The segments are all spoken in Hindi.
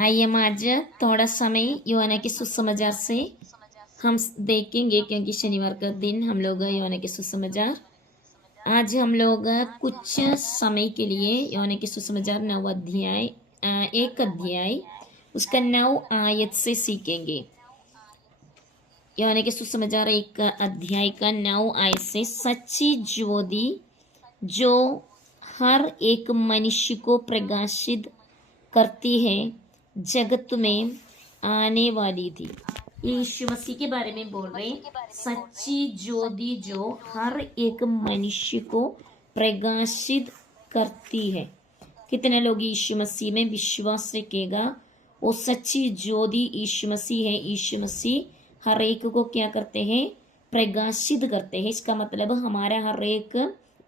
आइए हम आज थोड़ा समय यूना के सुसमाचार से हम देखेंगे, क्योंकि शनिवार का दिन हम लोग यूना के सुसमाचार आज हम लोग कुछ समय के लिए यूना के सुसमाचार 9 अध्याय एक अध्याय उसका 9 आयत से सीखेंगे। यूना के सुसमाचार एक अध्याय का 9 आयत से, सच्ची ज्योति जो हर एक मनुष्य को प्रकाशित करती है जगत में आने वाली थी। यीशु मसीह के बारे में बोल रहे, सच्ची ज्योति जो हर एक मनुष्य को प्रकाशित करती है। कितने लोग यीशु मसीह में विश्वास रखेगा? वो सच्ची ज्योति यीशु मसीह है। यीशु मसीह हर एक को क्या करते हैं? प्रकाशित करते हैं। इसका मतलब हमारा हर एक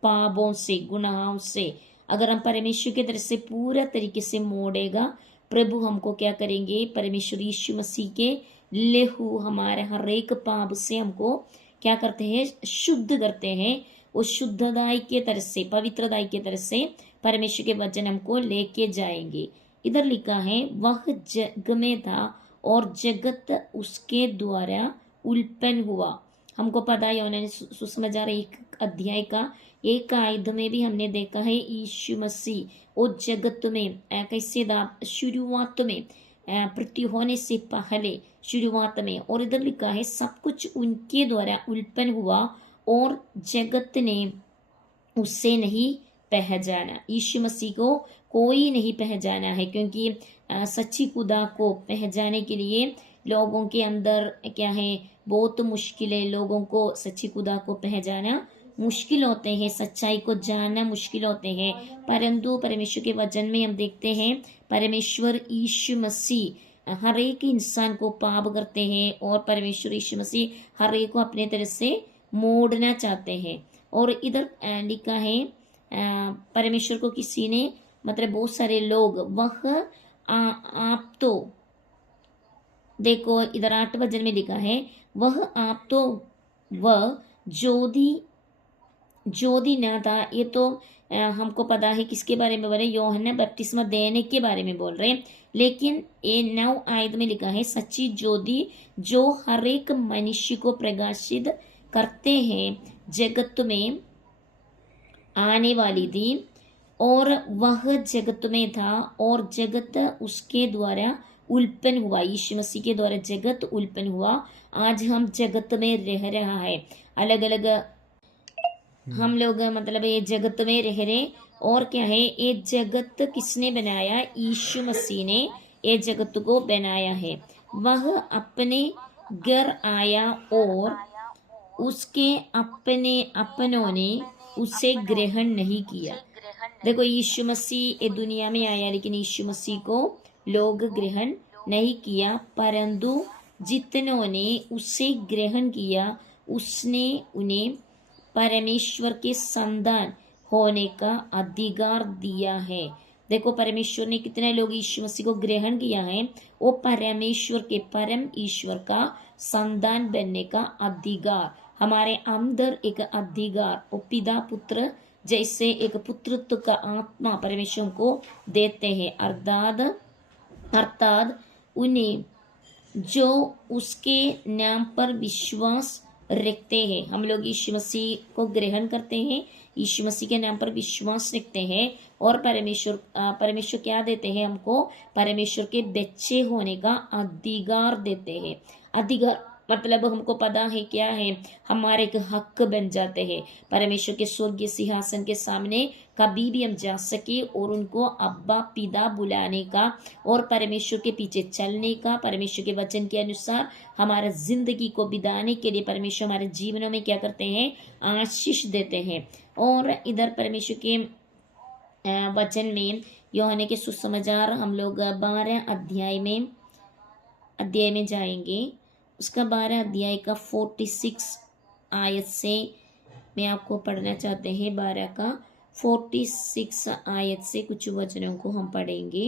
पापों से, गुनाहों से अगर हम परमेश्वर की तरफ से पूरा तरीके से मोड़ेगा, प्रभु हमको क्या करेंगे? परमेश्वर यीशु मसीह के लेहू हमारे हर एक पाप से हमको क्या करते हैं? शुद्ध करते हैं। वो शुद्धदाई के तरफ से, पवित्रदाई के तरफ से परमेश्वर के वचन हमको लेके जाएंगे। इधर लिखा है, वह जग में था और जगत उसके द्वारा उत्पन्न हुआ। हमको पता है यूनानी सुसमाचार एक अध्याय का एक आयत में भी हमने देखा है, यीशु मसीह वो जगत में कैसे शुरुआत में पृथ्वी होने से पहले शुरुआत में, और इधर लिखा है सब कुछ उनके द्वारा उत्पन्न हुआ और जगत ने उससे नहीं पहचाना। यीशु मसीह को कोई नहीं पहचाना है, क्योंकि सच्ची खुदा को पहचानने के लिए लोगों के अंदर क्या है? बहुत मुश्किल है। लोगों को सच्ची खुदा को पहचाना मुश्किल होते हैं, सच्चाई को जानना मुश्किल होते हैं। परंतु परमेश्वर के वचन में हम देखते हैं, परमेश्वर यीशु मसीह हर एक इंसान को पाप करते हैं और परमेश्वर यीशु मसीह हर एक को अपने तरफ से मोड़ना चाहते हैं। और इधर लिखा है, परमेश्वर को किसी ने, मतलब बहुत सारे लोग, वह आप तो देखो, इधर 8 वचन में लिखा है, वह आप तो वह ज्योति न था। ये तो हमको पता है किसके बारे में बोल रहे? यूहन्ना बपतिस्मा देने के बारे में बोल रहे हैं। लेकिन ये 9 आयत में लिखा है, सच्ची ज्योति जो हर एक मनुष्य को प्रकाशित करते हैं जगत में आने वाली थी, और वह जगत में था और जगत उसके द्वारा उत्पन्न हुआ। यीशु मसीह के द्वारा जगत उत्पन्न हुआ। आज हम जगत में रह रहा है, अलग अलग हम लोग, मतलब ये जगत में रह रहे। और क्या है? ये जगत किसने बनाया? यीशु मसीह ने ये जगत को बनाया है। वह अपने घर आया और उसके अपनों ने उसे ग्रहण नहीं किया। देखो, यीशु मसीह ये दुनिया में आया, लेकिन यीशु मसीह को लोग ग्रहण नहीं किया, परंतु जितनों ने उसे ग्रहण किया उसने उन्हें परमेश्वर के संतान होने का अधिकार दिया है। देखो, परमेश्वर ने कितने लोग यीशु मसीह को ग्रहण किया है? वो परमेश्वर के, परम ईश्वर का संतान बनने का अधिकार हमारे अंदर एक अधिकार, वो पिता पुत्र जैसे एक पुत्रत्व का आत्मा परमेश्वर को देते हैं। अर्थात उन्हें जो उसके नाम पर विश्वास रखते हैं। हम लोग यीशु मसीह को ग्रहण करते हैं, यीशु मसीह के नाम पर विश्वास रखते हैं, और परमेश्वर क्या देते हैं हमको? परमेश्वर के बच्चे होने का अधिकार देते हैं। अधिकार मतलब हमको पता है क्या है? हमारे एक हक बन जाते हैं परमेश्वर के स्वर्गीय सिंहासन के सामने कभी भी हम जा सके और उनको अब्बा पिता बुलाने का और परमेश्वर के पीछे चलने का, परमेश्वर के वचन के अनुसार हमारा जिंदगी को बिताने के लिए परमेश्वर हमारे जीवनों में क्या करते हैं? आशीष देते हैं। और इधर परमेश्वर के वचन में यूहन्ना के सुसमाचार हम लोग 12 अध्याय में जाएंगे। उसका 12 अध्याय का 46 आयत से मैं आपको पढ़ना चाहते हैं। 12 का 46 आयत से कुछ वचनों को हम पढ़ेंगे।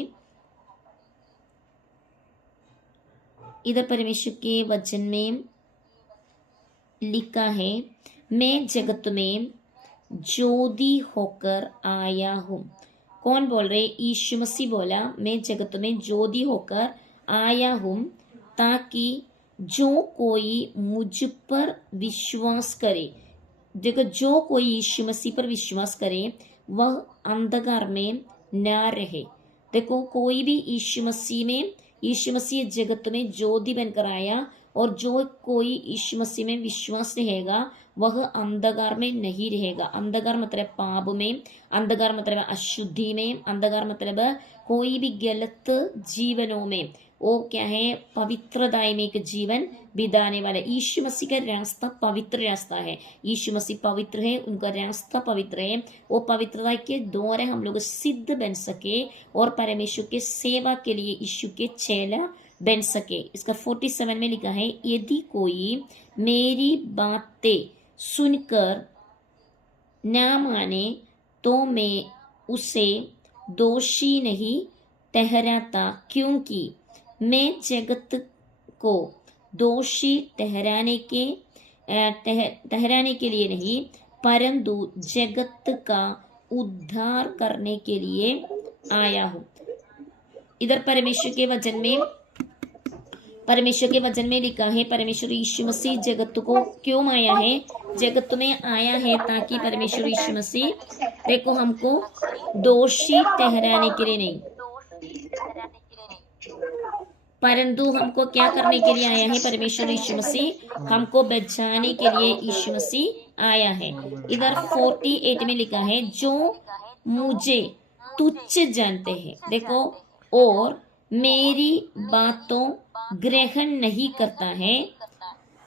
इधर परमेश्वर के वचन में लिखा है, मैं जगत में ज्योति होकर आया हूँ, कौन बोल रहे? यीशु मसीह बोला, मैं जगत में ज्योति होकर आया हूँ ताकि जो कोई मुझ पर विश्वास करे, देखो जो कोई यीशु मसीह पर विश्वास करे वह अंधकार में न रहे। देखो कोई भी यीशु मसीह में, यीशु मसीह जगत में ज्योति बनकर आया और जो कोई यीशु मसीह में विश्वास रहेगा वह अंधकार में नहीं रहेगा। अंधकार मतलब पाप में, अंधकार मतलब अशुद्धि में, अंधकार मतलब कोई भी गलत जीवनों में, वो क्या है? पवित्रताई में एक जीवन बिताने वाला। यीशु मसीह का रास्ता पवित्र रास्ता है। यीशु मसीह पवित्र है, उनका रास्ता पवित्र है। वो पवित्रता के द्वारा हम लोग सिद्ध बन सके और परमेश्वर के सेवा के लिए यीशु के चेला बन सके। इसका 47 में लिखा है, यदि कोई मेरी बातें सुनकर न माने तो मैं उसे दोषी नहीं ठहराता, क्योंकि मैं जगत को दोषी ठहराने के लिए नहीं, परंतु जगत का उद्धार करने के लिए आया हूँ। इधर परमेश्वर के वचन में लिखा है, परमेश्वर यीशु मसीह जगत को क्यों आया है? जगत में आया है ताकि परमेश्वर यीशु मसीह देखो हमको दोषी ठहराने के लिए नहीं, परंतु हमको क्या करने के लिए आया है? परमेश्वर यीशु मसीह हमको बचाने के लिए यीशु मसीह आया है। इधर 48 में लिखा है, जो मुझे तुच्छ जानते हैं, देखो, और मेरी बातों ग्रहण नहीं करता है,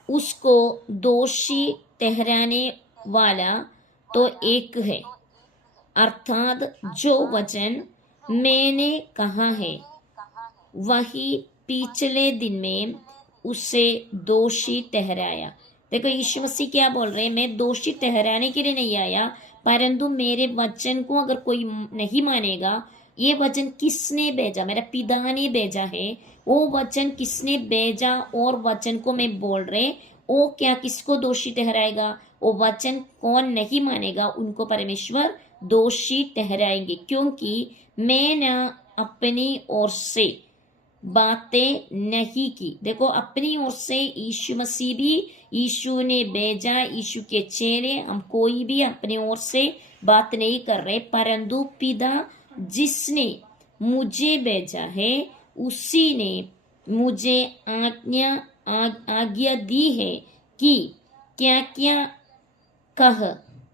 उसको दोषी ठहराने वाला तो एक है, अर्थात जो वचन मैंने कहा है वही पिछले दिन में उसे दोषी ठहराया। देखो यीशु मसीह क्या बोल रहे हैं? मैं दोषी ठहराने के लिए नहीं आया, परंतु मेरे वचन को अगर कोई नहीं मानेगा, ये वचन किसने भेजा? मेरा पिता ने भेजा है। वो वचन किसने भेजा और वचन को मैं बोल रहे, वो क्या किसको दोषी ठहराएगा? वो वचन कौन नहीं मानेगा उनको परमेश्वर दोषी ठहराएंगे, क्योंकि मैं न अपनी ओर से बातें नहीं की। देखो अपनी ओर से यीशु मसीह भी, यीशु ने भेजा, यीशु के चेले, हम कोई भी अपनी ओर से बात नहीं कर रहे, परंतु पिता जिसने मुझे भेजा है उसी ने मुझे आज्ञा दी है कि क्या क्या कह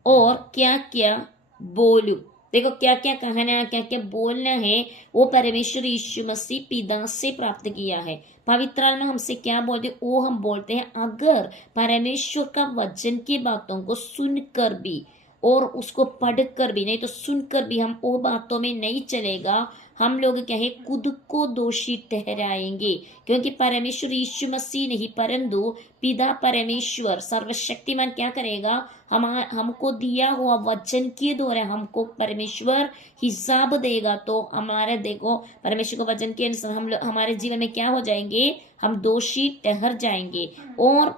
और क्या क्या बोलूं। देखो क्या क्या कहना, क्या क्या बोलना है, वो परमेश्वर यीशु मसीह पिता से प्राप्त किया है। पवित्र में हमसे क्या बोलते, वो हम बोलते हैं। अगर परमेश्वर का वचन की बातों को सुनकर भी और उसको पढ़कर भी, नहीं तो सुनकर भी हम वो बातों में नहीं चलेगा, हम लोग क्या है? खुद को दोषी ठहराएंगे, क्योंकि परमेश्वर यीशु मसीह नहीं, परंतु पिता परमेश्वर सर्वशक्तिमान क्या करेगा? हमको दिया हुआ वचन के द्वारा हमको परमेश्वर हिसाब देगा। तो हमारे देखो परमेश्वर के वचन के अनुसार हम लोग हमारे जीवन में क्या हो जाएंगे? हम दोषी ठहर जाएंगे। और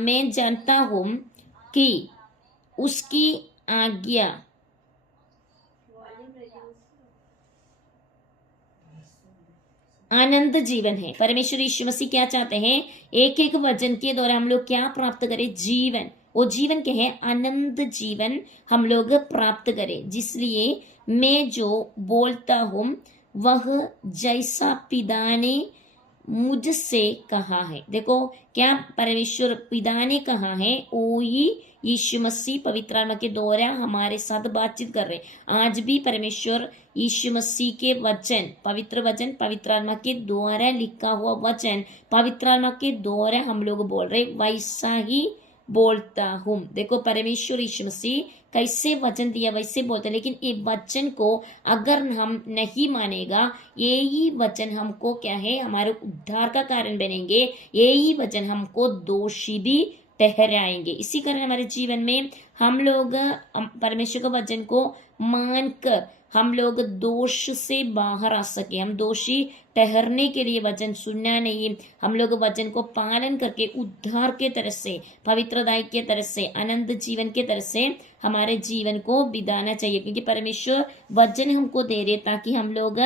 मैं जानता हूं कि उसकी आज्ञा आनंद जीवन है। परमेश्वर यीशु मसीह क्या चाहते हैं? एक एक वचन के द्वारा हम लोग क्या प्राप्त करें? जीवन। वो जीवन क्या है? आनंद जीवन हम लोग प्राप्त करें। जिसलिए मैं जो बोलता हूं वह जैसा पिता ने मुझसे कहा है। देखो क्या परमेश्वर पिता ने कहा है, वो ही यीशु मसीह पवित्र आत्मा के द्वारा हमारे साथ बातचीत कर रहे। आज भी परमेश्वर यीशु मसीह के वचन, पवित्र आत्मा के द्वारा लिखा हुआ वचन, पवित्र आत्मा के द्वारा हम लोग बोल रहे, वैसा ही बोलता हूँ। देखो परमेश्वर यीशु मसीह कैसे वचन दिया वैसे बोलते, लेकिन ये वचन को अगर हम नहीं मानेगा, यही वचन हमको क्या है? हमारे उद्धार का कारण बनेंगे, यही वचन हमको दोषी भी ठहराएंगे। इसी कारण हमारे जीवन में हम लोग परमेश्वर के वचन को मानकर हम लोग दोष से बाहर आ सके, हम दोषी ठहरने के लिए वचन सुनना नहीं, हम लोग वचन को पालन करके उद्धार के तरह से, पवित्रदायी के तरह से, आनंद जीवन के तरह से हमारे जीवन को बिताना चाहिए। क्योंकि परमेश्वर वचन हमको दे रहे ताकि हम लोग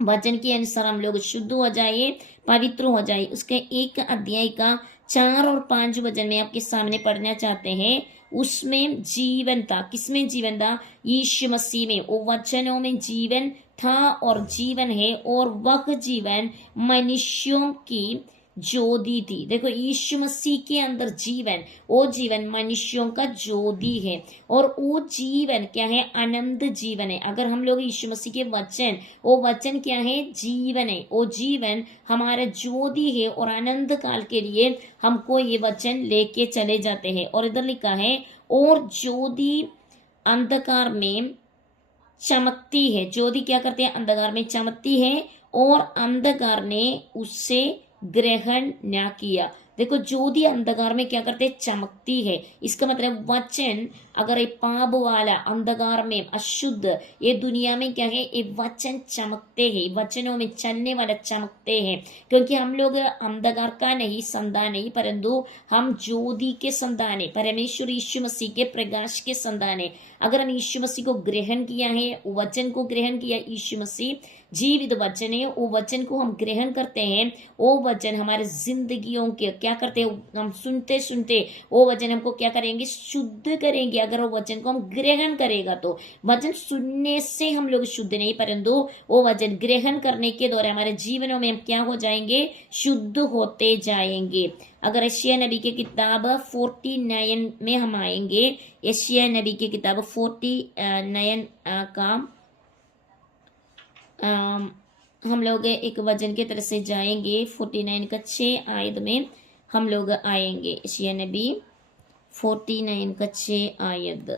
वचन के अनुसार हम लोग शुद्ध हो जाए, पवित्र हो जाए। उसके 1 अध्याय का 4 और 5 वचन में आपके सामने पढ़ना चाहते हैं। उसमें जीवन था। किसमें जीवन था? यीशु मसीह में। वो वचनों में जीवन था और जीवन है, और वह जीवन मनुष्यों की ज्योति थी। देखो, यीशु मसीह के अंदर जीवन, वो जीवन मनुष्यों का ज्योति है, और वो जीवन क्या है? आनंद जीवन है। अगर हम लोग यीशु मसीह के वचन, वो वचन क्या है? जीवन है। वो जीवन हमारा ज्योति है, और आनंद काल के लिए हमको ये वचन लेके चले जाते हैं। और इधर लिखा है, और ज्योति अंधकार में चमकती है। ज्योति क्या करते हैं? अंधकार में चमकती है, और अंधकार ने उससे ग्रहण न किया। देखो, ज्योति अंधकार में क्या करते? चमकती है। इसका मतलब वचन, अगर ये पाप वाला अंधकार में अशुद्ध ये दुनिया में क्या है? ये वचन चमकते हैं, वचनों में चलने वाला चमकते हैं। क्योंकि हम लोग अंधकार का नहीं, संतान नहीं, परंतु हम ज्योति के संतान है, परमेश्वर यीशु मसीह के प्रकाश के संतान है। अगर हम यीशु मसीह को ग्रहण किया है, वचन को ग्रहण किया, यीशु मसीह जीवित वचन है, वो वचन को हम ग्रहण करते हैं, वो वचन हमारे जिंदगियों के क्या करते हैं? हम सुनते सुनते वो वचन हमको क्या करेंगे? शुद्ध करेंगे। अगर वो वचन को हम ग्रहण करेगा तो वचन सुनने से हम लोग शुद्ध नहीं, परंतु वो वचन ग्रहण करने के द्वारा हमारे जीवनों में हम क्या हो जाएंगे? शुद्ध होते जाएंगे। अगर यशायाह नबी की किताब 49 में हम आएंगे, यशायाह नबी की किताब 49 का हम लोग एक वचन के तरफ से जाएंगे। 49 का 6 आयत में हम लोग आएंगे। यशायाह नबी 49 का 6 आयत।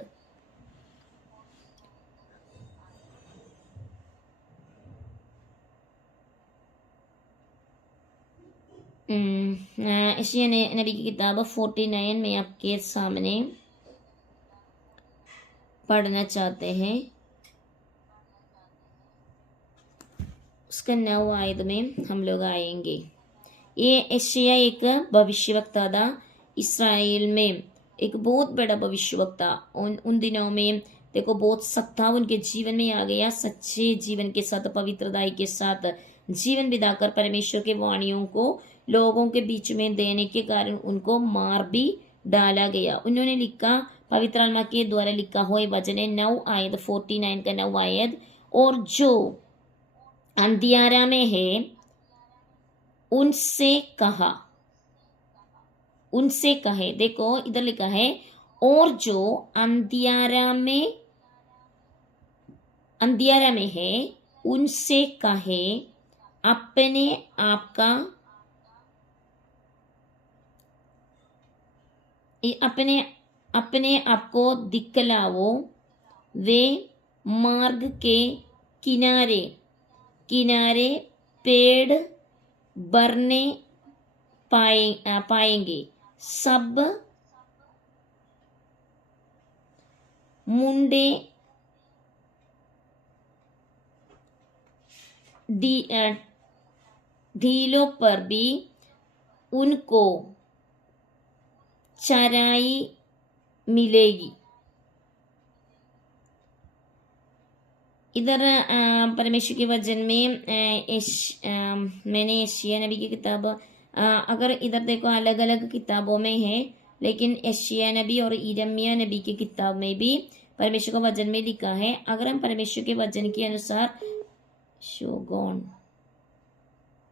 यशायाह नबी की किताब 49 में आपके सामने पढ़ना चाहते हैं। उसका 9 आयत में हम लोग आएंगे। ये यशायाह एक भविष्यवक्ता था। इस्राएल में एक बहुत बड़ा भविष्यवक्ता। उन दिनों में देखो, बहुत सत्ता उनके जीवन में आ गया। सच्चे जीवन के साथ, पवित्रताई के साथ जीवन बिताकर परमेश्वर के वाणियों को लोगों के बीच में देने के कारण उनको मार भी डाला गया। उन्होंने लिखा, पवित्र आत्मा के द्वारा लिखा हुआ वचन है 9 आयत, 49 का 9 आयत। और जो अंधियारा में है उनसे कहा, उनसे कहे। देखो, इधर लिखा है, और जो अंधियारा में है उनसे कहे, अपने आप का अपने आप को दिखलाओ। वे मार्ग के किनारे किनारे पेड़ बरने पाएंगे। सब मुंडे ढीलों पर भी उनको चराई मिलेगी। इधर परमेश्वर के वचन में मैंने यशायाह नबी की किताब, अगर इधर देखो अलग अलग किताबों में है, लेकिन यशायाह नबी और यिर्मयाह नबी की किताब में भी परमेश्वर का वचन में लिखा है। अगर हम परमेश्वर के वचन के अनुसार शो गॉन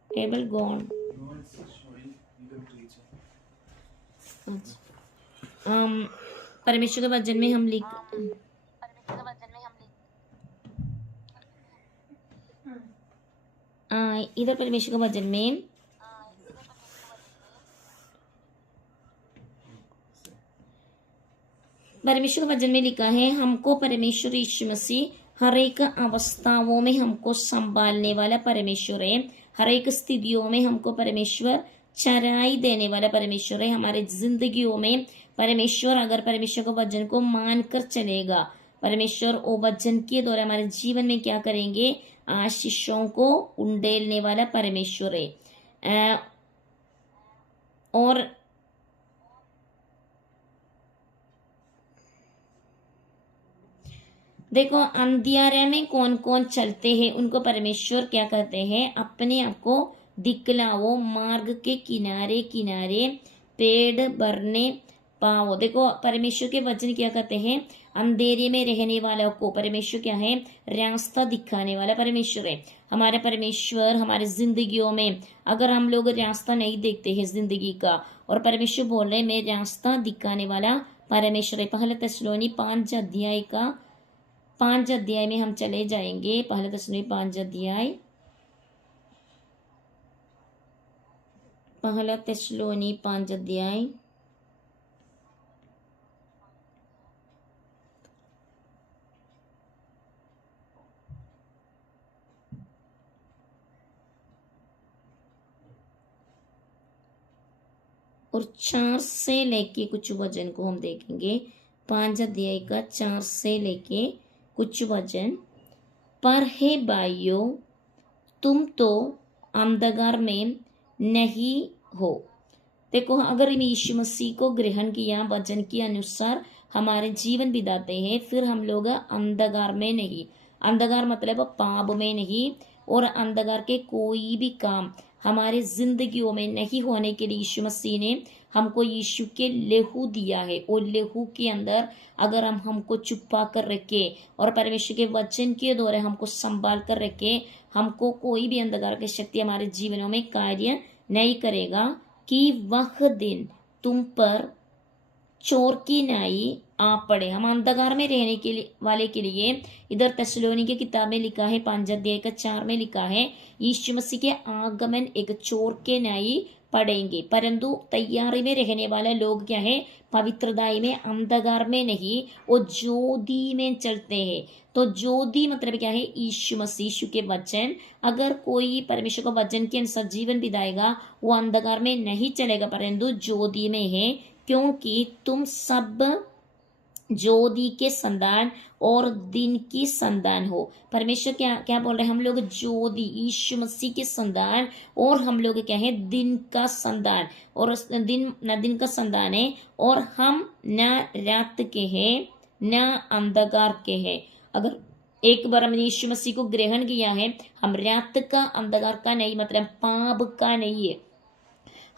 एबल गॉन परमेश्वर के वचन में हम इधर परमेश्वर के वचन में लिखा है, हमको परमेश्वर यीशु मसीह हर एक अवस्थाओं में हमको संभालने वाला परमेश्वर है। हर एक स्थितियों में हमको परमेश्वर चराई देने वाला परमेश्वर है। हमारे जिंदगियों में परमेश्वर, अगर परमेश्वर के वचन को मान कर चलेगा परमेश्वर ओ वचन के द्वारा हमारे जीवन में क्या करेंगे, आशीषों को उंडेलने वाला परमेश्वर है। और देखो अंधियारे में कौन कौन चलते हैं उनको परमेश्वर क्या कहते हैं, अपने आप को दिखलाओ, मार्ग के किनारे किनारे पेड़ भरने पाओ। देखो परमेश्वर के वचन क्या कहते हैं, अंधेरे में रहने वालों को परमेश्वर क्या है, रास्ता दिखाने वाला परमेश्वर है। हमारे परमेश्वर हमारे जिंदगियों में अगर हम लोग रास्ता नहीं देखते हैं जिंदगी का, और परमेश्वर बोल रहे हैं मैं रास्ता दिखाने वाला परमेश्वर है। पहले तेसलोनी 5 अध्याय में हम चले जाएंगे। पहले तेसलोनी 5 अध्याय, पहला तेसलोनी 5 अध्याय और 4 से लेके कुछ वचन को हम देखेंगे। 5 अध्याय का 4 से लेके कुछ वचन। पर हे भाइयों, तुम तो अंधकार में नहीं हो। देखो अगर हम यीशु मसीह को ग्रहण किया, वचन के अनुसार हमारे जीवन बिताते हैं, फिर हम लोग अंधकार में नहीं, अंधकार मतलब पाप में नहीं, और अंधकार के कोई भी काम हमारे जिंदगियों में नहीं होने के लिए यीशु मसीह ने हमको यीशु के लेहू दिया है। और लेहू के अंदर अगर हम हमको छुपा कर रखे और परमेश्वर के वचन के द्वारा हमको संभाल कर रखे, हमको कोई भी अंधकार की शक्ति हमारे जीवनों में कार्य नहीं करेगा। कि वह दिन तुम पर चोर की नाई आ पड़े। हम अंधकार में रहने के लिए वाले के लिए इधर तेसलोनी की किताब में लिखा है 5 अध्याय का 4 में लिखा है, यीशु मसीह के आगमन एक चोर के नाई पड़ेंगे। परंतु तैयारी में रहने वाले लोग क्या है, पवित्रदाई में, अंधकार में नहीं, वो ज्योति में चलते हैं। तो ज्योति मतलब क्या है, यीशु मसीह, यीशु के वचन। अगर कोई परमेश्वर का वचन के अनुसार जीवन बिताएगा, वो अंधकार में नहीं चलेगा परंतु ज्योति में है, क्योंकि तुम सब ज्योति के संतान और दिन की संतान हो। परमेश्वर क्या क्या बोल रहे हैं, हम लोग ज्योति यीशु मसीह के संतान, और हम लोग क्या है, दिन का संतान, और दिन का संतान है। और हम न रात के हैं न अंधकार के हैं। अगर एक बार हमने यीशु मसीह को ग्रहण किया है, हम रात का अंधकार का नहीं, मतलब पाप का नहीं है।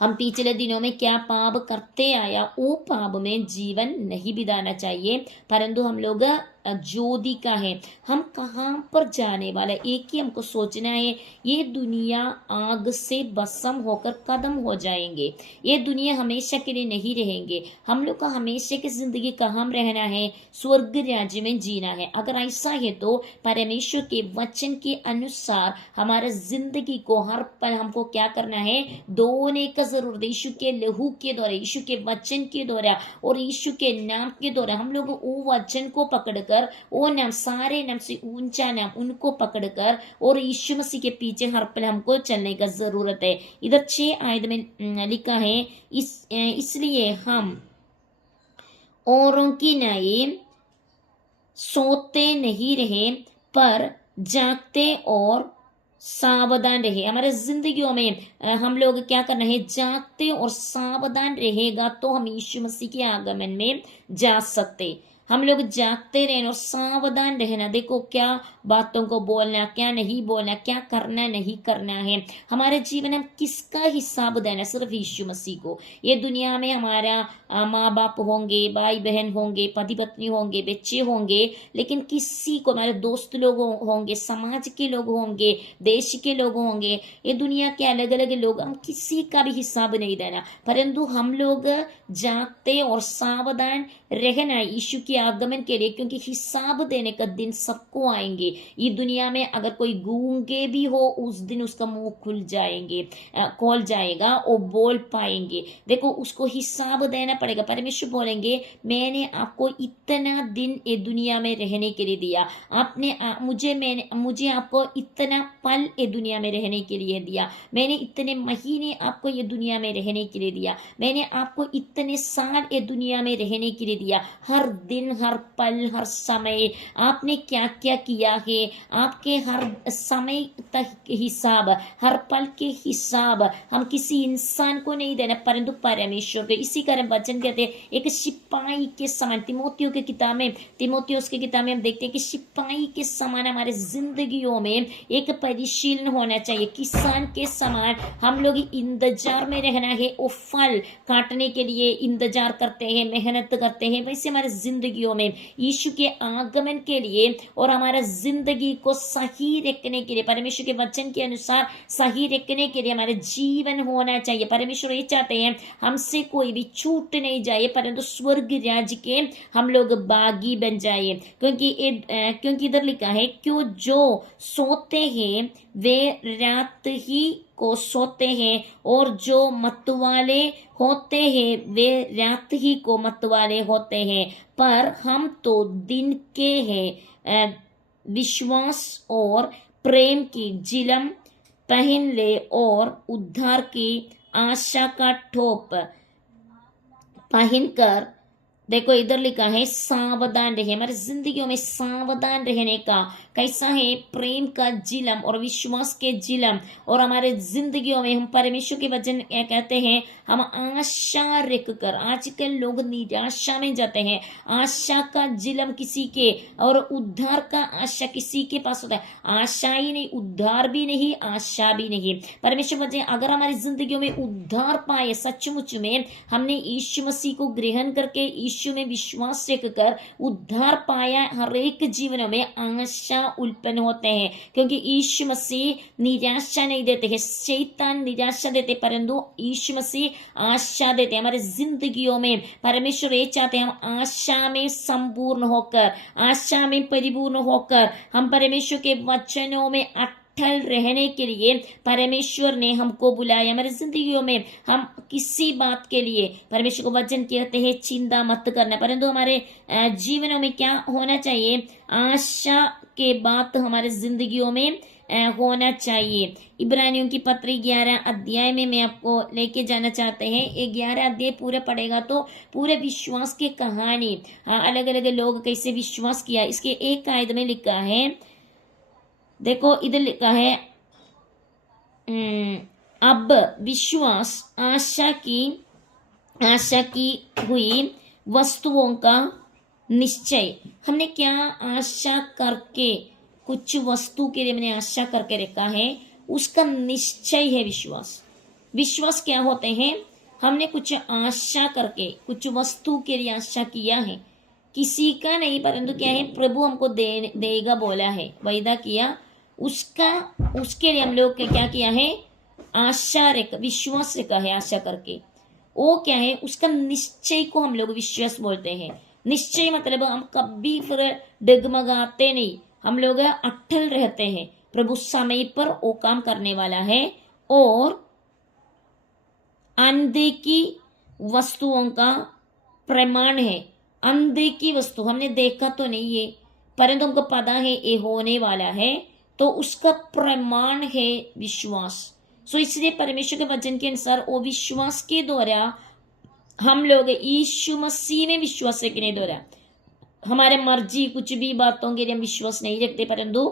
हम पिछले दिनों में क्या पाप करते आया, वो पाप में जीवन नहीं बिताना चाहिए, परंतु हम लोग ज्योति का है। हम कहाँ पर जाने वाला, एक ही हमको सोचना है, ये दुनिया आग से भस्म होकर खत्म हो जाएंगे। ये दुनिया हमेशा के लिए नहीं रहेंगे। हम लोग का हमेशा की जिंदगी कहाँ रहना है, स्वर्ग राज्य में जीना है। अगर ऐसा है तो परमेश्वर के वचन के अनुसार हमारे जिंदगी को हर पल हमको क्या करना है, धोने का जरूरत है। यीशु के लहू के द्वारा, यीशु के वचन के द्वारा और यीशु के नाम के द्वारा हम लोग वो वचन को पकड़कर, वो नाम, सारे नाम से ऊंचा नाम, उनको पकड़कर और यीशु मसीह के पीछे हर पल हमको चलने का जरूरत है। इधर 6 आयत में लिखा है, इसलिए हम औरों की नाई सोते नहीं रहे, पर जागते और सावधान रहे। हमारे जिंदगियों में हम लोग क्या करना है, जागते और सावधान रहेगा तो हम यीशु मसीह के आगमन में जा सकते। हम लोग जागते रहना और सावधान रहना। देखो क्या बातों को बोलना, क्या नहीं बोलना, क्या करना नहीं करना है। हमारे जीवन में किसका हिसाब देना, सिर्फ यीशु मसीह को। ये दुनिया में हमारा माँ बाप होंगे, भाई बहन होंगे, पति पत्नी होंगे, बच्चे होंगे, लेकिन किसी को, हमारे दोस्त लोग होंगे, समाज के लोग होंगे, देश के लोग होंगे, ये दुनिया के अलग अलग लोग, हम किसी का भी हिसाब नहीं देना, परंतु हम लोग जागते और सावधान रहना यीशु के आगमन के लिए, क्योंकि हिसाब देने का दिन सबको आएंगे। ये दुनिया में अगर कोई गूंगे भी हो, उस दिन उसका मुंह खोल जाएगा, वो बोल पाएंगे। देखो उसको हिसाब देना पड़ेगा। परमेश्वर बोलेंगे, मैंने आपको इतना दिन ये दुनिया में रहने के लिए दिया, आपने मुझे आपको इतना पल ये दुनिया में रहने के लिए दिया, मैंने इतने महीने आपको ये दुनिया में रहने के लिए दिया, मैंने आपको इतने साल ये दुनिया में रहने के लिए दिया। हर दिन दिन, हर पल, हर समय आपने क्या क्या किया है, आपके हर समय तक हिसाब, हर पल के हिसाब हम किसी इंसान को नहीं देना परंतु परमेश्वर को। इसी कारण वचन कहते हैं एक सिपाही के समान, तिमोथियुस की किताब में हम देखते हैं कि सिपाही के समान हमारे जिंदगियों में एक परिशीलन होना चाहिए। किसान के समान हम लोग इंतजार में रहना है, वो फल काटने के लिए इंतजार करते हैं, मेहनत करते हैं। वैसे हमारे जिंदगियों में यीशु के आगमन के लिए और हमारा जिंदगी को सही रखने के लिए, परमेश्वर के वचन के अनुसार सही रखने के लिए हमारे जीवन होना चाहिए। परमेश्वर ये चाहते हैं हमसे कोई भी छूट नहीं जाए परंतु स्वर्ग राज्य के हम लोग बागी बन जाए। क्योंकि इधर लिखा है क्यों जो सोते हैं वे रात ही को सोते हैं और जो मतवाले होते हैं वे रात ही को मतवाले होते हैं, पर हम तो दिन के हैं। विश्वास और प्रेम की जिलम पहन ले और उद्धार की आशा का ठोप पहनकर, देखो इधर लिखा है सावधान रहे। हमारे जिंदगियों में सावधान रहने का कैसा है, प्रेम का जिलम और विश्वास के जिलम। और हमारे जिंदगियों में हम परमेश्वर के वचन कहते हैं हम आशा रख कर, आजकल लोग निराशा में जाते हैं, आशा का जिलम किसी के और उद्धार का आशा किसी के पास होता है। आशा ही नहीं, उद्धार भी नहीं, आशा भी नहीं। परमेश्वर वचन अगर हमारी जिंदगियों में उद्धार पाए, सचमुच में हमने यीशु मसीह को ग्रहण करके यीशु में विश्वास रखकर उद्धार पाया, हर एक जीवन में आशा उत्पन्न होते हैं। क्योंकि यीशु मसीह निराशा नहीं देते हैं, शैतान निराशा देते परंतु यीशु मसीह आशा देते हैं। हमारे जिंदगियों में परमेश्वर ये चाहते हैं हम आशा में संपूर्ण होकर, आशा में परिपूर्ण होकर हम परमेश्वर के वचनों में अटल रहने के लिए परमेश्वर ने हमको बुलाया। हमारी जिंदगियों में हम किसी बात के लिए परमेश्वर को वचन कहते हैं चिंता मत करना, परंतु हमारे जीवनों में क्या होना चाहिए, आशा के बात हमारे जिंदगियों में होना चाहिए। इब्रानियों की पत्री 11 अध्याय में मैं आपको लेके जाना चाहते हैं। ये 11 अध्याय पूरा पढ़ेगा तो पूरे विश्वास की कहानी, अलग अलग लोग कैसे विश्वास किया, इसके एक आयत में लिखा है। देखो इधर लिखा है अब विश्वास आशा की हुई वस्तुओं का निश्चय। हमने क्या आशा करके, कुछ वस्तु के लिए मैंने आशा करके रखा है, उसका निश्चय है विश्वास। विश्वास क्या होते हैं, हमने कुछ आशा करके कुछ वस्तु के लिए आशा किया है, किसी का नहीं परंतु क्या है प्रभु हमको देगा बोला है, वायदा किया, उसके लिए हम लोग क्या किया है, आशा रख, विश्वास रखा है आशा करके। वो क्या है, उसका निश्चय को हम लोग विश्वास बोलते हैं। निश्चय मतलब हम कभी फिर डगमगाते नहीं, हम लोग अटल रहते हैं, प्रभु समय पर वो काम करने वाला है। और अनदेखी वस्तुओं का प्रमाण है। अनदेखी वस्तु हमने देखा तो नहीं है परंतु हमको पता है ये होने वाला है, तो उसका प्रमाण है विश्वास। सो इसलिए परमेश्वर के वचन के अनुसार वो विश्वास के द्वारा हम लोग यीशु मसीह में विश्वास रखने द्वारा, हमारे मर्जी कुछ भी बातों के लिए हम विश्वास नहीं रखते परंतु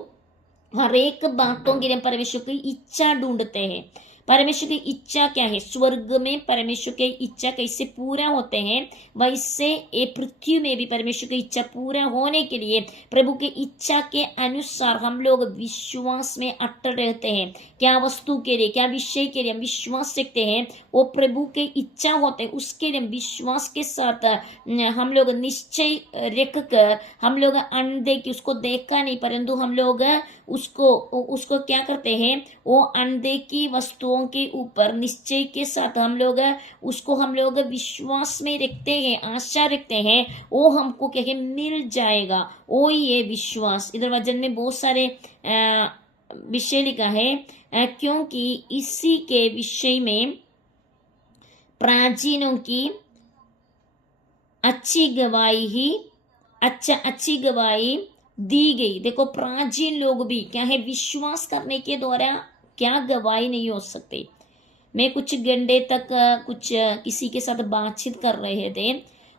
हर एक बातों के लिए हम परमेश्वर की इच्छा ढूंढते हैं। परमेश्वर की इच्छा क्या है, स्वर्ग में परमेश्वर की इच्छा कैसे पूरा होते हैं वैसे ये पृथ्वी में भी परमेश्वर की इच्छा पूरा होने के लिए प्रभु की इच्छा के अनुसार हम लोग विश्वास में अटल रहते हैं। क्या वस्तु के लिए, क्या विषय के लिए हम विश्वास रखते हैं, वो प्रभु की इच्छा होते हैं, उसके लिए विश्वास के साथ हम लोग निश्चय रख कर, हम लोग अनदेखी, उसको देखा नहीं परंतु हम लोग उसको क्या करते हैं, वो अनदेखी वस्तुओं के ऊपर निश्चय के साथ हम लोग विश्वास में रखते हैं, आशा रखते हैं, वो हमको क्या मिल जाएगा, वो ये विश्वास। इधर वचन में बहुत सारे विषय लिखा है, क्योंकि इसी के विषय में प्राचीनों की अच्छी गवाही दी गई। देखो प्राचीन लोग भी क्या है, विश्वास करने के द्वारा क्या गवाही नहीं हो सकते। मैं कुछ घंटे तक कुछ किसी के साथ बातचीत कर रहे थे,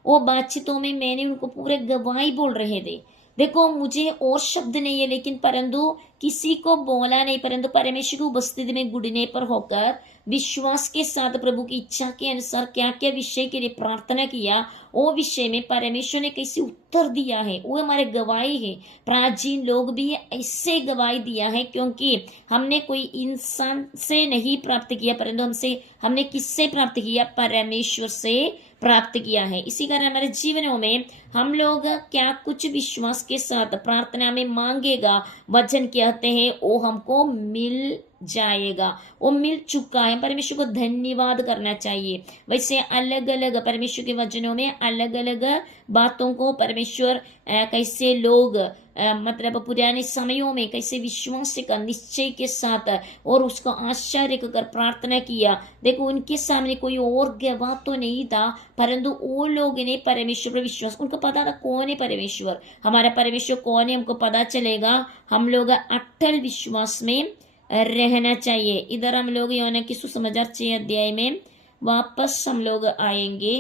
वो बातचीतों में मैंने उनको पूरे गवाही बोल रहे थे। देखो मुझे और शब्द नहीं है, लेकिन परंतु किसी को बोला नहीं, परंतु परमेश्वर की उपस्थिति में गुड़ने पर होकर विश्वास के साथ प्रभु की इच्छा के अनुसार क्या क्या विषय के लिए प्रार्थना किया, वो विषय में परमेश्वर ने कैसे उत्तर दिया है, वो हमारे गवाही है। प्राचीन लोग भी ऐसे गवाही दिया है, क्योंकि हमने कोई इंसान से नहीं प्राप्त किया, परंतु हमने किससे प्राप्त किया? परमेश्वर से प्राप्त किया है। इसी कारण हमारे जीवनों में हम लोग क्या कुछ विश्वास के साथ प्रार्थना में मांगेगा, वचन कहते हैं वो हमको मिल जाएगा, वो मिल चुका है। परमेश्वर को धन्यवाद करना चाहिए। वैसे अलग अलग परमेश्वर के वचनों में अलग अलग बातों को परमेश्वर कैसे लोग मतलब पुराने समयों में कैसे विश्वास का निश्चय के साथ और उसको आश्चर्य कर प्रार्थना किया। देखो उनके सामने कोई और गवाह तो नहीं था, परंतु वो लोग ने परमेश्वर पर विश्वास, उनको पता था कौन है परमेश्वर, हमारा परमेश्वर कौन है, हमको पता चलेगा। हम लोग अटल विश्वास में रहना चाहिए। इधर हम लोग यूहन्ना की सुसमाचार 6 अध्याय में वापस हम लोग आएंगे।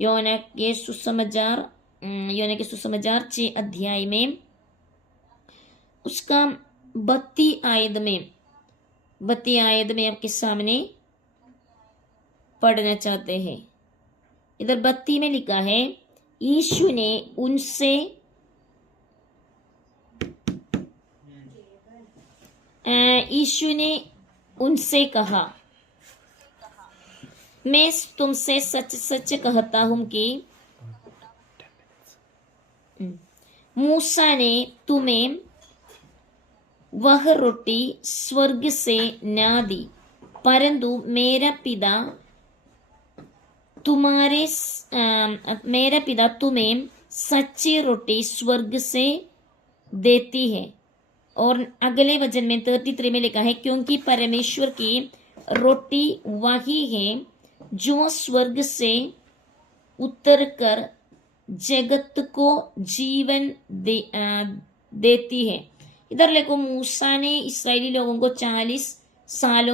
यूहन्ना के सुसमाचार 6 अध्याय में उसका 32 आयत में आपके सामने पढ़ना चाहते हैं। इधर 32 में लिखा है, यीशु ने उनसे कहा, मैं तुमसे सच सच कहता हूं कि मूसा ने तुम्हें वह रोटी स्वर्ग से न दी, परंतु मेरा पिता तुम्हें सच्ची रोटी स्वर्ग से देती है। और अगले वचन में 33 में लिखा है, क्योंकि परमेश्वर की रोटी वही है जो स्वर्ग से उतरकर जगत को जीवन देती है। इधर देखो मूसा ने इस्राएली लोगों को 40 साल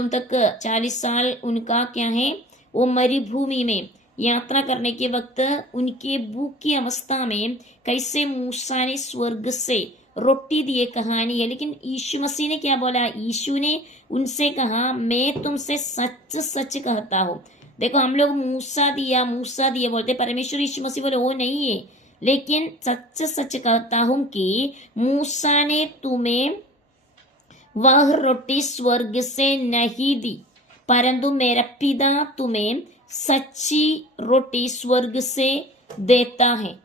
उनका क्या है, वो मरुभूमि में यात्रा करने के वक्त उनके भूख की अवस्था में कैसे मूसा ने स्वर्ग से रोटी दिए कहानी है। लेकिन यीशु मसीह ने क्या बोला? यीशु ने उनसे कहा, मैं तुमसे सच सच कहता हूँ। देखो हम लोग मूसा दिया बोलते, परमेश्वर यीशु मसीह बोले वो नहीं है, लेकिन सच सच कहता हूं कि मूसा ने तुम्हें वह रोटी स्वर्ग से नहीं दी, परंतु मेरा पिता तुम्हें सच्ची रोटी स्वर्ग से देता है।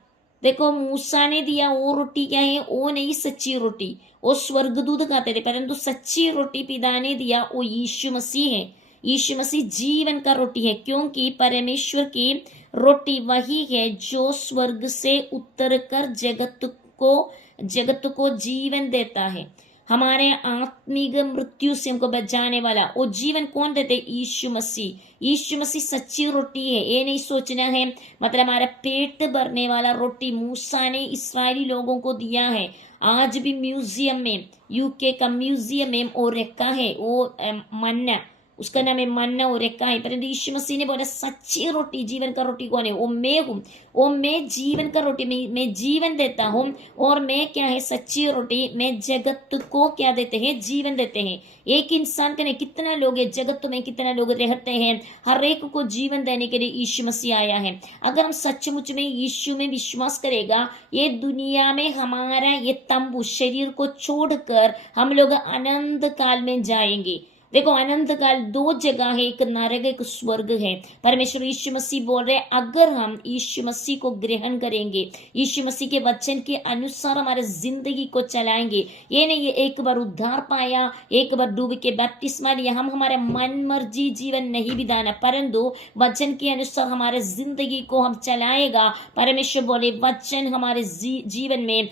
देखो मूसा ने दिया वो रोटी क्या है? वो नहीं सच्ची रोटी, वो स्वर्गदूत खाते थे, परंतु सच्ची रोटी पिता ने दिया वो यीशु मसीह है। यीशु मसीह जीवन का रोटी है, क्योंकि परमेश्वर की रोटी वही है जो स्वर्ग से उतरकर जगत को जीवन देता है। हमारे आत्मिक मृत्यु से हमको बचाने वाला वो जीवन कौन देते? यीशु मसीह। यीशु मसीह सच्ची रोटी है। ये नहीं सोचना है मतलब हमारा पेट भरने वाला रोटी मूसा ने इस्राएली लोगों को दिया है। आज भी म्यूजियम में, यूके का म्यूजियम में वो रखा है, वो मन्ना, उसका नाम है मन्ना और रखा है। परंतु यीशु मसीह ने बोला सच्ची रोटी, जीवन का रोटी कौन है? वो मैं हूँ, वो मैं जीवन का रोटी, मैं जीवन देता हूँ। और मैं क्या है? सच्ची रोटी। मैं जगत को क्या देते हैं? जीवन देते हैं। एक इंसान के लिए कितना लोग है, जगत में कितना लोग रहते हैं, हर एक को जीवन देने के लिए यीशु मसीह आया है। अगर हम सचमुच में यीशु में विश्वास करेगा, ये दुनिया में हमारा ये तंबू शरीर को छोड़कर हम लोग अनंत काल में जाएंगे। देखो अनंत काल 2 जगह है, एक नरक एक स्वर्ग है। परमेश्वर यीशु मसीह बोल रहे, अगर हम यीशु मसीह को ग्रहण करेंगे, यीशु मसीह के वचन के अनुसार हमारे जिंदगी को चलाएंगे, ये नहीं एक बार उद्धार पाया, एक बार डूब के बपतिस्मा लिया, हम हमारे मन मर्जी जीवन नहीं बिताना, परंतु वचन के अनुसार हमारे जिंदगी को हम चलाएगा। परमेश्वर बोले वचन हमारे जीवन में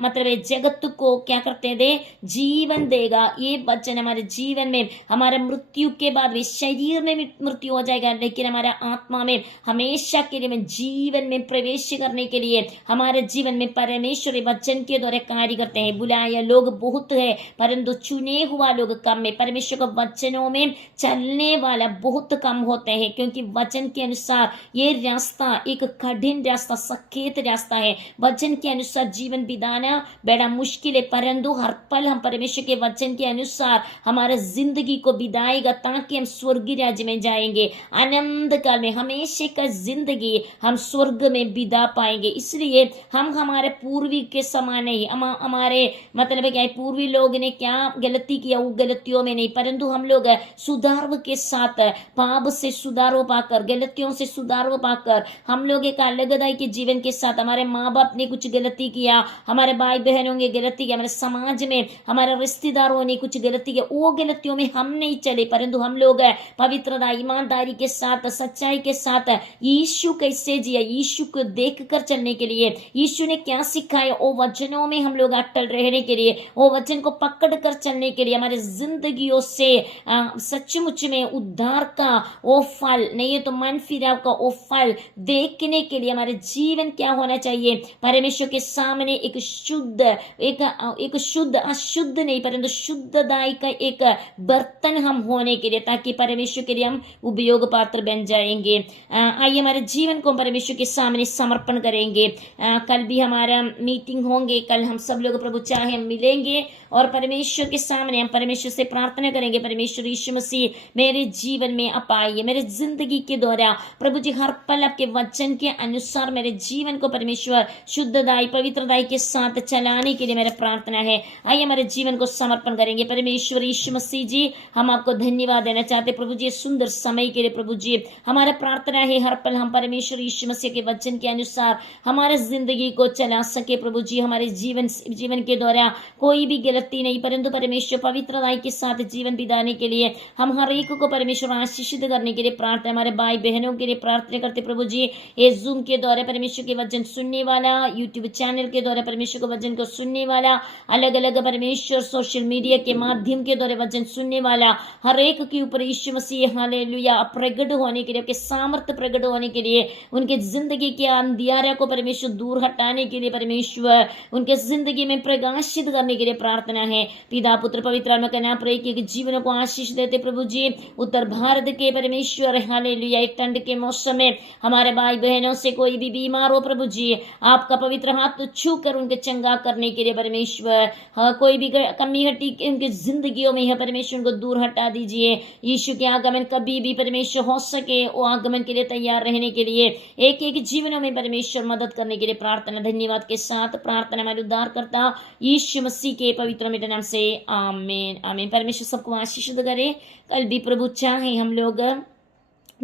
मतलब जगत को क्या करते दे? जीवन देगा। ये वचन हमारे जीवन में हमारे मृत्यु के बाद भी शरीर में भी मृत्यु हो जाएगा, लेकिन हमारे आत्मा में हमेशा के लिए में जीवन में प्रवेश करने के लिए हमारे जीवन में परमेश्वर वचन के द्वारा कार्य करते हैं। बुलाए लोग बहुत है परंतु चुने हुआ लोग कम है। परमेश्वर के वचनों में चलने वाला बहुत कम होते हैं, क्योंकि वचन के अनुसार ये रास्ता एक कठिन रास्ता, सकेत रास्ता है। वचन के अनुसार जीवन बिताना बड़ा मुश्किल है, परंतु हर पल हम परमेश्वर के वचन के अनुसार हमारे जिंदगी को बिताएगा, ताकि हम स्वर्गीय राज्य में जाएंगे। आनंद काल में हमेशा का जिंदगी हम स्वर्ग में बिता पाएंगे। इसलिए हम हमारे पूर्वी के समान नहीं, हमारे मतलब क्या है, पूर्वी लोग ने क्या गलती किया वो गलतियों में नहीं, परंतु हम लोग सुधार के साथ पाप से सुधार पाकर, गलतियों से सुधार पाकर हम लोग एक अलगदाई के जीवन के साथ, हमारे माँ बाप ने कुछ गलती किया, हमारे भाई बहनों ने गलती किया, हमारे समाज में हमारे रिश्तेदारों ने कुछ गलती किया, वो गलतियों में हम नहीं चले, परंतु हम लोग पवित्रता ईमानदारी के साथ सच्चाई के साथ यीशु कैसे जिया, यीशु को देखकर चलने के लिए यीशु ने क्या सिखाया, वो वचनों में हम लोग अटल रहने के लिए, वो वचन को पकड़ कर चलने के लिए, हमारे जिंदगियों से सचमुच में उद्धार का वो फल नहीं है तो मन फिराव का वो फल देखने के लिए हमारे जीवन क्या होना चाहिए, परमेश्वर के सामने एक शुद्ध एक शुद्ध अशुद्ध नहीं परंतु शुद्धदाई का एक बर्तन हम होने के लिए, ताकि परमेश्वर के लिए हम उपयोग पात्र बन जाएंगे। आइए हमारे जीवन को परमेश्वर के सामने समर्पण करेंगे। कल भी हमारा मीटिंग होंगे, कल हम सब लोग प्रभु चाहे हम मिलेंगे और परमेश्वर के सामने हम परमेश्वर से प्रार्थना करेंगे, परमेश्वर यीशु मसीह मेरे जीवन में आप आइए, मेरे जिंदगी के द्वारा प्रभु जी हर पल आपके वचन के अनुसार मेरे जीवन को परमेश्वर शुद्धदाई पवित्रदाई के साथ चलाने के लिए मेरा प्रार्थना है। आइए हमारे जीवन को समर्पण करेंगे। परमेश्वर यीशु मसीह जी हम आपको धन्यवाद देना चाहते प्रभु जी सुंदर समय के लिए। प्रभु जी हमारा प्रार्थना है हर पल हम परमेश्वर यीशु मसीह के वचन के अनुसार हमारे जिंदगी को चला सके। प्रभु जी हमारे जीवन के द्वारा कोई भी गलती नहीं परंतु परमेश्वर पवित्रताई के साथ जीवन बिताने के लिए हम हर एक को परमेश्वर आशीषित करने के लिए प्रार्थना, हमारे भाई बहनों के लिए प्रार्थना करते प्रभु जी। ये जूम के द्वारा परमेश्वर के वचन सुनने वाला, यूट्यूब चैनल के द्वारा परमेश्वर के वचन को सुनने वाला, अलग अलग परमेश्वर सोशल मीडिया के माध्यम के द्वारा वचन सुनने वाला हर एक के ऊपर यीशु मसीह हालेलुया प्रकट होने के लिए, आपके सामर्थ्य प्रकट होने के लिए, उनके जिंदगी के अंधियारे को परमेश्वर दूर हटाने के लिए परमेश्वर उनके जिंदगी में प्रकाशित करने के लिए प्रार्थना है। पिता पुत्र पवित्र आत्मा का नाम प्रयोग के जीवन को आशीष देते प्रभु जी। उत्तर भारत के परमेश्वर हालेलुया एक ठंड के मौसम में हमारे भाई बहनों से कोई भी बीमार हो प्रभु जी आपका पवित्र हाथ छू कर उनके चंगा करने के लिए परमेश्वर, कोई भी कमी हटी उनकी जिंदगियों में है परमेश्वर उनको दूर हटा दीजिए। यीशु के आगमन कभी भी परमेश्वर हो सके वो आगमन के लिए तैयार रहने के लिए एक एक जीवनों में परमेश्वर मदद करने के लिए प्रार्थना। धन्यवाद के साथ प्रार्थना हमारे उद्धार करता यीशु मसीह के पवित्र मीठे नाम से आमीन आमीन। परमेश्वर सबको आशीष करे। कल भी प्रभु चाहे हम लोग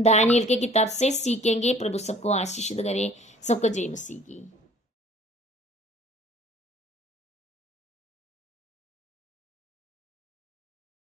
दानियल के किताब से सीखेंगे। प्रभु सबको आशीष करे। सबको जय मसीह की।